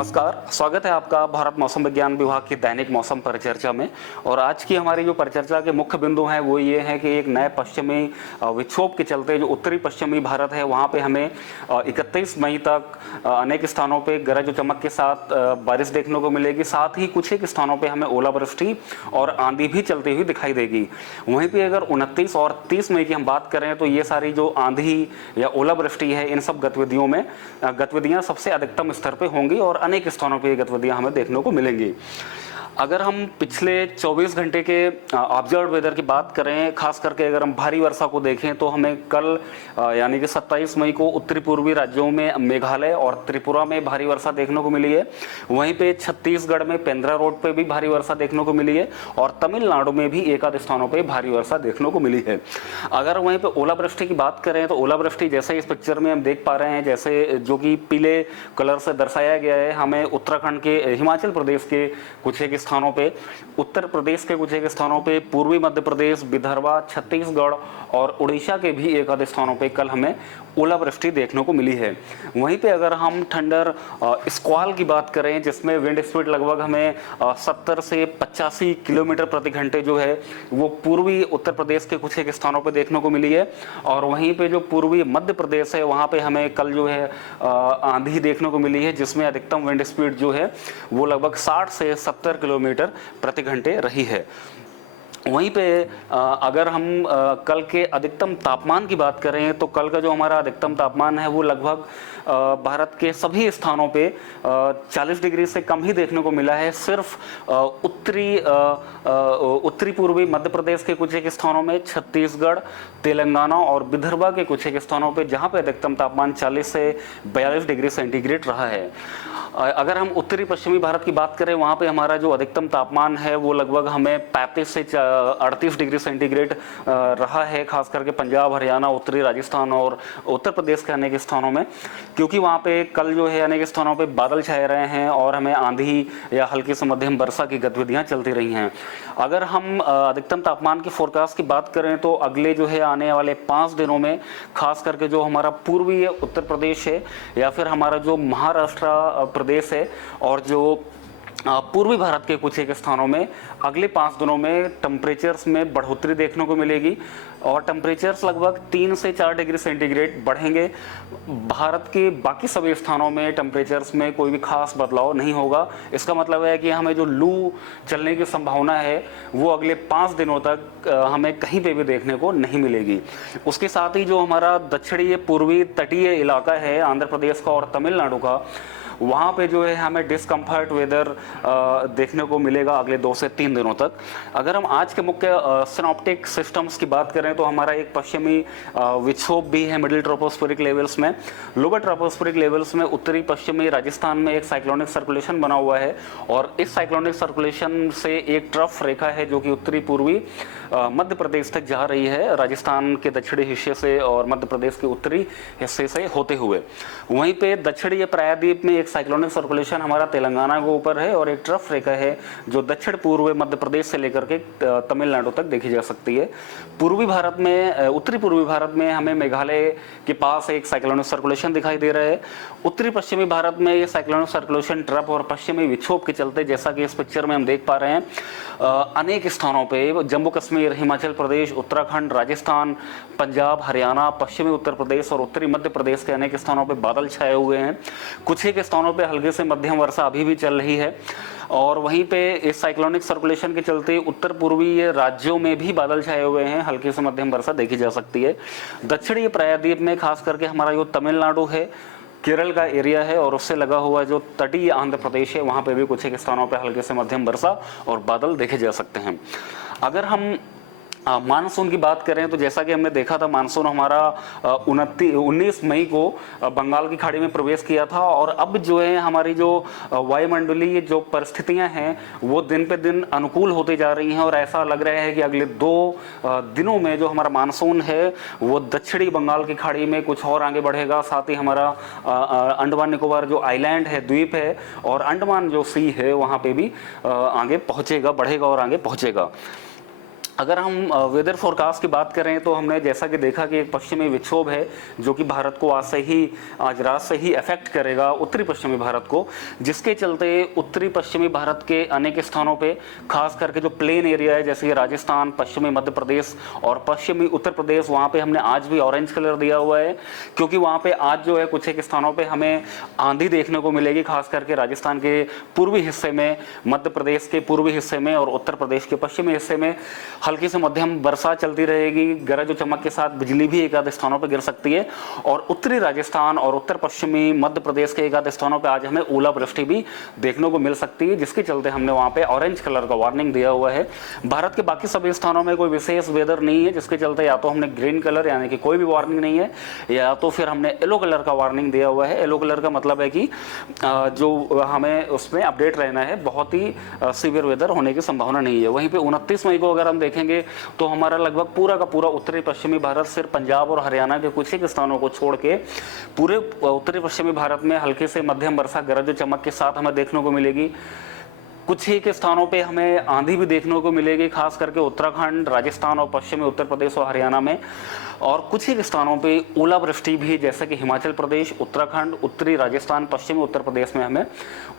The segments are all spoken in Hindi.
नमस्कार, स्वागत है आपका भारत मौसम विज्ञान विभाग की दैनिक मौसम परिचर्चा में। और आज की हमारी जो परिचर्चा के मुख्य बिंदु हैं वो ये है कि एक नए पश्चिमी विक्षोभ के चलते जो उत्तरी पश्चिमी भारत है वहाँ पे हमें 31 मई तक अनेक स्थानों पे गरज चमक के साथ बारिश देखने को मिलेगी। साथ ही कुछ एक स्थानों पे हमें ओलावृष्टि और आंधी भी चलती हुई दिखाई देगी। वहीं पर अगर 29 और 30 मई की हम बात करें तो ये सारी जो आंधी या ओलावृष्टि है इन सब गतिविधियाँ सबसे अधिकतम स्तर पर होंगी और अनेक स्थानों पर ये गतिविधियां हमें देखने को मिलेंगी। अगर हम पिछले 24 घंटे के ऑब्जर्व वेदर की बात करें, खास करके अगर हम भारी वर्षा को देखें तो हमें कल यानी कि 27 मई को उत्तरी पूर्वी राज्यों में मेघालय और त्रिपुरा में भारी वर्षा देखने को मिली है। वहीं पे छत्तीसगढ़ में पेंद्रा रोड पे भी भारी वर्षा देखने को मिली है और तमिलनाडु में भी एक आध स्थानों पर भारी वर्षा देखने को मिली है। अगर वहीं पर ओलावृष्टि की बात करें तो ओलावृष्टि जैसे इस पिक्चर में हम देख पा रहे हैं, जैसे जो कि पीले कलर से दर्शाया गया है, हमें उत्तराखंड के, हिमाचल प्रदेश के कुछ एक स्थानों पे, उत्तर प्रदेश के कुछ एक स्थानों पे, पूर्वी मध्य प्रदेश, विदर्भा, छत्तीसगढ़ और उड़ीसा के भी एक आध स्थानों पे कल हमें ओलावृष्टि देखने को मिली है। वहीं पे अगर हम थंडर स्क्वाल की बात करें, जिसमें विंड स्पीड लगभग हमें 70 से 85 किलोमीटर प्रति घंटे जो है वो पूर्वी उत्तर प्रदेश के कुछ एक स्थानों पे देखने को मिली है। और वहीं पे जो पूर्वी मध्य प्रदेश है वहाँ पे हमें कल जो है आंधी देखने को मिली है, जिसमें अधिकतम विंड स्पीड जो है वो लगभग 60 से 70 किलोमीटर प्रति घंटे रही है। वहीं पे अगर हम कल के अधिकतम तापमान की बात करें तो कल का जो हमारा अधिकतम तापमान है वो लगभग भारत के सभी स्थानों पे 40 डिग्री से कम ही देखने को मिला है। सिर्फ उत्तरी पूर्वी मध्य प्रदेश के कुछ एक स्थानों में, छत्तीसगढ़, तेलंगाना और विदर्भा के कुछ एक स्थानों पे जहाँ पे अधिकतम तापमान 40 से 42 डिग्री सेंटीग्रेड रहा है। अगर हम उत्तरी पश्चिमी भारत की बात करें वहाँ पे हमारा जो अधिकतम तापमान है वो लगभग हमें 35 से 38 डिग्री सेंटीग्रेड रहा है, खास करके पंजाब, हरियाणा, उत्तरी राजस्थान और उत्तर प्रदेश के अनेक स्थानों में, क्योंकि वहाँ पे कल जो है अनेक स्थानों पे बादल छाए रहे हैं और हमें आंधी या हल्की से मध्यम वर्षा की गतिविधियाँ चलती रही हैं। अगर हम अधिकतम तापमान की फोरकास्ट की बात करें तो अगले जो है आने वाले 5 दिनों में, खास करके जो हमारा पूर्वी उत्तर प्रदेश है या फिर हमारा जो महाराष्ट्र प्रदेश है और जो पूर्वी भारत के कुछ एक स्थानों में अगले 5 दिनों में टेम्परेचर्स में बढ़ोतरी देखने को मिलेगी और टेम्परेचर्स लगभग 3 से 4 डिग्री सेंटीग्रेड बढ़ेंगे। भारत के बाकी सभी स्थानों में टेम्परेचर्स में कोई भी खास बदलाव नहीं होगा। इसका मतलब है कि हमें जो लू चलने की संभावना है वो अगले 5 दिनों तक हमें कहीं पे भी देखने को नहीं मिलेगी। उसके साथ ही जो हमारा दक्षिणी पूर्वी तटीय इलाका है आंध्र प्रदेश का और तमिलनाडु का, वहाँ पे जो है हमें डिस्कम्फर्ट वेदर देखने को मिलेगा अगले 2 से 3 दिनों तक। अगर हम आज के मुख्य सिनॉप्टिक सिस्टम्स की बात करें तो हमारा एक पश्चिमी विक्षोभ भी है मिडिल ट्रोपोस्फेरिक लेवल्स में। लोअर ट्रोपोस्फेरिक लेवल्स में उत्तरी पश्चिमी राजस्थान में एक साइक्लोनिक सर्कुलेशन बना हुआ है और इस साइक्लोनिक सर्कुलेशन से एक ट्रफ रेखा है जो कि उत्तरी पूर्वी मध्य प्रदेश तक जा रही है, राजस्थान के दक्षिणी हिस्से से और मध्य प्रदेश के उत्तरी हिस्से से होते हुए। वहीं पे दक्षिणी प्रायद्वीप में एक साइक्लोनिक सर्कुलेशन हमारा तेलंगाना के ऊपर है और एक ट्रफ रेखा है जो दक्षिण पूर्व मध्य प्रदेश से लेकर के तमिलनाडु तक देखी जा सकती है। पूर्वी भारत में, उत्तरी पूर्वी भारत में हमें मेघालय के पास एक साइक्लोनिक सर्कुलेशन दिखाई दे रहा है। उत्तरी पश्चिमी भारत में ये साइक्लोनिक सर्कुलेशन ट्रफ और पश्चिमी विक्षोभ के चलते, जैसा कि इस पिक्चर में हम देख पा रहे हैं, अनेक स्थानों पे जम्मू कश्मीर, हिमाचल प्रदेश, उत्तराखंड, राजस्थान, पंजाब, हरियाणा, पश्चिमी उत्तर प्रदेश और उत्तरी मध्य प्रदेश के अनेक स्थानों पे बादल छाए हुए हैं। कुछ एक स्थानों पे हल्के से मध्यम वर्षा अभी भी चल रही है और वहीं पे इस साइक्लोनिक सर्कुलेशन के चलते उत्तर पूर्वी राज्यों में भी बादल छाए हुए हैं, हल्की से मध्यम वर्षा देखी जा सकती है। दक्षिणी प्रायद्वीप में खास करके हमारा जो तमिलनाडु है, केरल का एरिया है और उससे लगा हुआ जो तटीय आंध्र प्रदेश है, वहाँ पे भी कुछ एक स्थानों पे हल्के से मध्यम वर्षा और बादल देखे जा सकते हैं। अगर हम मानसून की बात करें तो जैसा कि हमने देखा था, मानसून हमारा 19 मई को बंगाल की खाड़ी में प्रवेश किया था और अब जो है हमारी जो वायुमंडलीय जो परिस्थितियां हैं वो दिन पे दिन अनुकूल होती जा रही हैं और ऐसा लग रहा है कि अगले 2 दिनों में जो हमारा मानसून है वो दक्षिणी बंगाल की खाड़ी में कुछ और आगे बढ़ेगा। साथ ही हमारा अंडमान निकोबार जो आइलैंड है, द्वीप है, और अंडमान जो सी है वहाँ पे भी आगे पहुँचेगा, बढ़ेगा और आगे पहुँचेगा। अगर हम वेदर फोरकास्ट की बात करें तो हमने जैसा कि देखा कि एक पश्चिमी विक्षोभ है जो कि भारत को आज रात से ही अफेक्ट करेगा उत्तरी पश्चिमी भारत को, जिसके चलते उत्तरी पश्चिमी भारत के अनेक स्थानों पे खास करके जो प्लेन एरिया है जैसे कि राजस्थान, पश्चिमी मध्य प्रदेश और पश्चिमी उत्तर प्रदेश, वहाँ पे हमने आज भी ऑरेंज कलर दिया हुआ है क्योंकि वहाँ पे आज जो है कुछ एक स्थानों पर हमें आंधी देखने को मिलेगी, खास करके राजस्थान के पूर्वी हिस्से में, मध्य प्रदेश के पूर्वी हिस्से में और उत्तर प्रदेश के पश्चिमी हिस्से में हल्की से मध्यम वर्षा चलती रहेगी। गरज और चमक के साथ बिजली भी एक आध स्थानों पर गिर सकती है और उत्तरी राजस्थान और उत्तर पश्चिमी मध्य प्रदेश के एक आध स्थानों पर आज हमें ओलावृष्टि भी देखने को मिल सकती है, जिसके चलते हमने वहां पे ऑरेंज कलर का वार्निंग दिया हुआ है। भारत के बाकी सभी स्थानों में कोई विशेष वेदर नहीं है, जिसके चलते या तो हमने ग्रीन कलर यानी कि कोई भी वार्निंग नहीं है या तो फिर हमने येलो कलर का वार्निंग दिया हुआ है। येलो कलर का मतलब है कि जो हमें उसमें अपडेट रहना है, बहुत ही सीवियर वेदर होने की संभावना नहीं है। वहीं पे 29 मई को अगर हम देखेंगे तो हमारा लगभग पूरा का पूरा उत्तरी पश्चिमी भारत सिर्फ पंजाब और हरियाणा के कुछ एक स्थानों को छोड़ के पूरे उत्तरी पश्चिमी भारत में हल्के से मध्यम वर्षा गरज और चमक के साथ हमें देखने को मिलेगी। कुछ ही के स्थानों पे हमें आंधी भी देखने को मिलेगी, खास करके उत्तराखंड, राजस्थान और पश्चिमी उत्तर प्रदेश और हरियाणा में, और कुछ ही स्थानों पे ओलावृष्टि भी जैसे कि हिमाचल प्रदेश, उत्तराखंड, उत्तरी राजस्थान, पश्चिमी उत्तर प्रदेश में हमें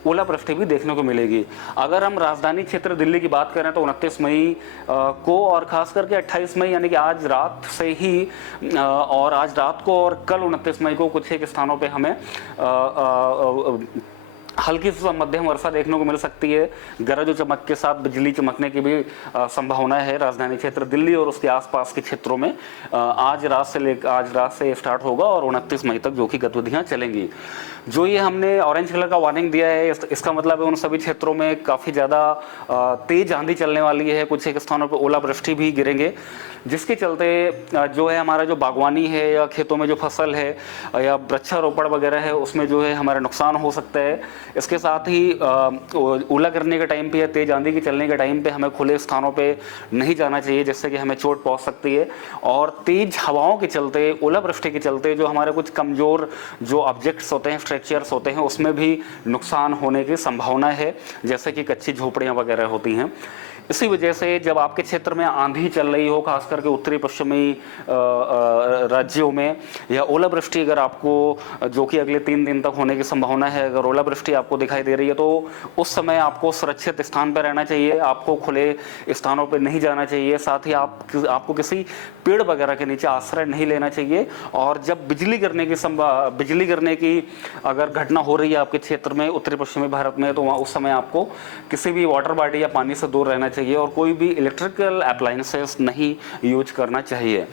ओलावृष्टि भी देखने को मिलेगी। अगर हम राजधानी क्षेत्र दिल्ली की बात करें तो 29 मई को और खास करके 28 मई यानी कि आज रात से ही और आज रात को और कल 29 मई को कुछ एक स्थानों पर हमें हल्की से मध्यम वर्षा देखने को मिल सकती है। गरज और चमक के साथ बिजली चमकने की भी संभावना है राजधानी क्षेत्र दिल्ली और उसके आसपास के क्षेत्रों में। आज रात से स्टार्ट होगा और 29 मई तक जो कि गतिविधियां चलेंगी। जो ये हमने ऑरेंज कलर का वार्निंग दिया है इसका मतलब है उन सभी क्षेत्रों में काफ़ी ज़्यादा तेज आंधी चलने वाली है। कुछ एक स्थानों पर ओलावृष्टि भी गिरेंगे, जिसके चलते जो है हमारा जो बागवानी है या खेतों में जो फसल है या वृक्षारोपण वगैरह है उसमें जो है हमारा नुकसान हो सकता है। इसके साथ ही ओला गिरने के टाइम पे या तेज आंधी के चलने के टाइम पे हमें खुले स्थानों पे नहीं जाना चाहिए, जिससे कि हमें चोट पहुंच सकती है। और तेज हवाओं के चलते, ओलावृष्टि के चलते जो हमारे कुछ कमज़ोर जो ऑब्जेक्ट्स होते हैं, स्ट्रक्चर्स होते हैं, उसमें भी नुकसान होने की संभावना है, जैसे कि कच्ची झोपड़ियाँ वगैरह होती हैं। इसी वजह से जब आपके क्षेत्र में आंधी चल रही हो, खास करके उत्तरी पश्चिमी राज्यों में, या ओलावृष्टि अगर आपको जो कि अगले 3 दिन तक होने की संभावना है, अगर ओलावृष्टि आपको दिखाई दे रही है तो उस समय आपको सुरक्षित स्थान पर रहना चाहिए, आपको खुले स्थानों पर नहीं जाना चाहिए। साथ ही आपको किसी पेड़ वगैरह के नीचे आश्रय नहीं लेना चाहिए। और जब बिजली गिरने की अगर घटना हो रही है आपके क्षेत्र में उत्तरी पश्चिमी भारत में, तो वहाँ उस समय आपको किसी भी वाटर बॉडी या पानी से दूर रहना चाहिए और कोई भी इलेक्ट्रिकल अप्लायंसेस नहीं यूज करना चाहिए।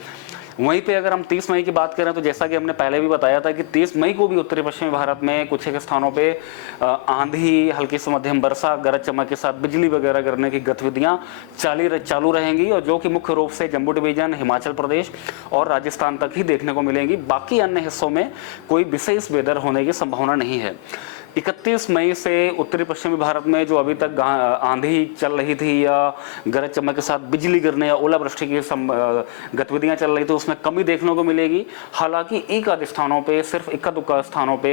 वहीं पे अगर हम 30 मई की बात करें तो जैसा कि हमने पहले भी बताया था कि 30 मई को भी उत्तरी पश्चिमी भारत में कुछ एक स्थानों पे आंधी, हल्की से मध्यम वर्षा, गरज चमक के साथ बिजली वगैरह गिरने की गतिविधियां चालू रहेंगी और जो कि मुख्य रूप से जम्मू डिवीजन, हिमाचल प्रदेश और राजस्थान तक ही देखने को मिलेंगी। बाकी अन्य हिस्सों में कोई विशेष वेदर होने की संभावना नहीं है। 31 मई से उत्तरी पश्चिमी भारत में जो अभी तक आंधी चल रही थी या गरज चमक के साथ बिजली गिरने या ओलावृष्टि की गतिविधियां चल रही थी उसमें कमी देखने को मिलेगी। हालांकि एक आध स्थानों पे, सिर्फ इक्का दुक्का स्थानों पे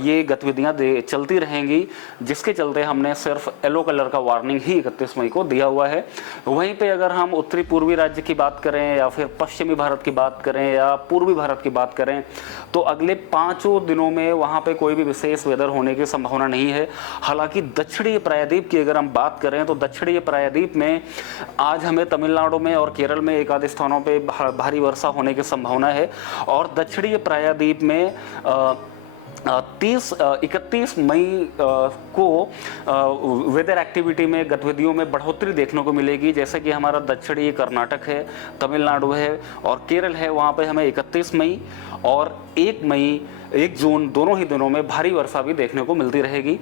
ये गतिविधियां चलती रहेंगी, जिसके चलते हमने सिर्फ येलो कलर का वार्निंग ही 31 मई को दिया हुआ है। वहीं पर अगर हम उत्तरी पूर्वी राज्य की बात करें या फिर पश्चिमी भारत की बात करें या पूर्वी भारत की बात करें तो अगले 5 दिनों में वहाँ पर कोई भी विशेष वेदर होने की संभावना नहीं है। हालांकि दक्षिणी प्रायद्वीप की अगर हम बात करें तो दक्षिणी प्रायद्वीप में आज हमें तमिलनाडु में और केरल में एक आध स्थानों पे भारी वर्षा होने की संभावना है और दक्षिणी प्रायद्वीप में 31 मई को वेदर एक्टिविटी में, गतिविधियों में बढ़ोतरी देखने को मिलेगी। जैसे कि हमारा दक्षिणी कर्नाटक है, तमिलनाडु है और केरल है, वहाँ पे हमें 31 मई और 1 जून दोनों ही दिनों में भारी वर्षा भी देखने को मिलती रहेगी।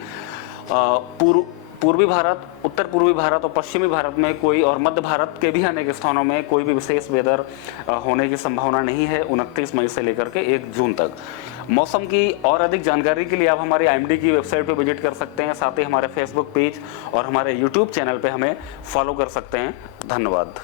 पूर्वी भारत, उत्तर पूर्वी भारत और पश्चिमी भारत में कोई, और मध्य भारत के भी अनेक स्थानों में कोई भी विशेष वेदर होने की संभावना नहीं है 29 मई से लेकर के 1 जून तक। मौसम की और अधिक जानकारी के लिए आप हमारी IMD की वेबसाइट पर विजिट कर सकते हैं, साथ ही हमारे फेसबुक पेज और हमारे YouTube चैनल पर हमें फॉलो कर सकते हैं। धन्यवाद।